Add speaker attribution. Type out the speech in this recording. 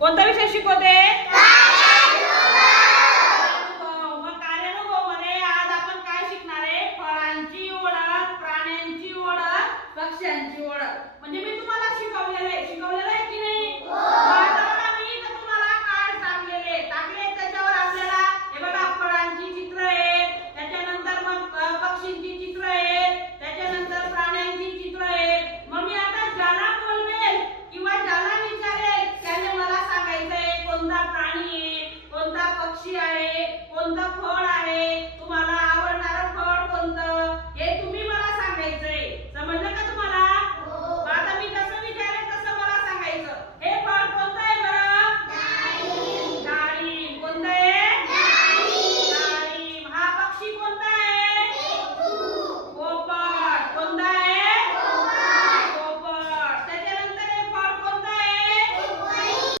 Speaker 1: कोणता विषय शिकवते? हो, मग आज आपण काय शिकणार आहे? फळांची प्राण्यांची पक्ष्यांची ओळख. म्हणजे मी तुम्हाला